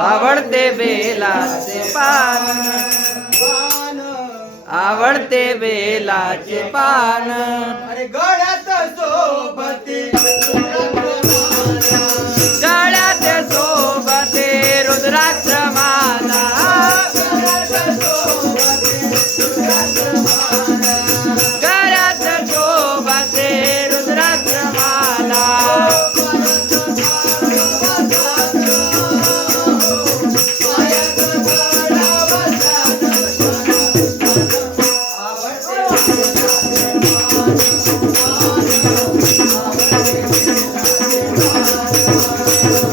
आवडते बेलाचे पान. आवडते बेलाचे पान. अरे गळ्यात सोबते. गळ्यात सोबते रुद्राक्ष माला. गळ्यात सोबते. रुद्राक्ष माला Thank you.